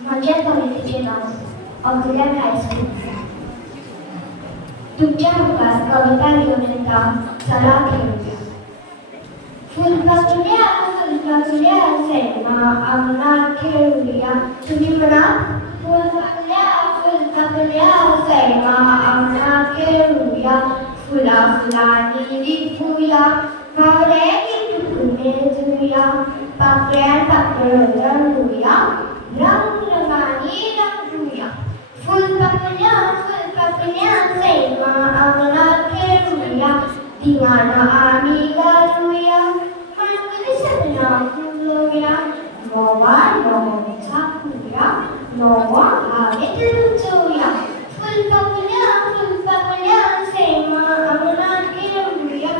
माझ्या कवितेचे नाव अवघड्या हायस्कूल. तुमच्या मुखात कविता घेऊन येता चला खेळूया. फुलपाखुल्या सैमा अंगणात खेळूया. तुम्ही म्हणा फुलपाखुल्या सैमा अंगणात खेळूया. फुलांनी लिपूया भावड्या गिटुकुने जुया. पाकळ्या रंगूया रंगाने रंगूया. फुलपाखुल्या सैमा अंगणात खेळूया. दिवाना आम्ही गारूया मनमुनी सपना फुलवूया. नवा झाकूया नवा हवेत रुजवूया. फुलपाखुल्या सैमा अंगणात खेळूया.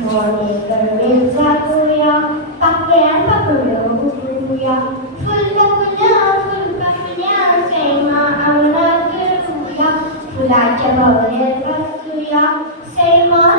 नवे गरवे झाकूया पाकळ्या उडवूया. फुलपाखुल्या सैमा अंगणात खेळूया. फुलाच्या भवऱ्यात बसूया. सैमा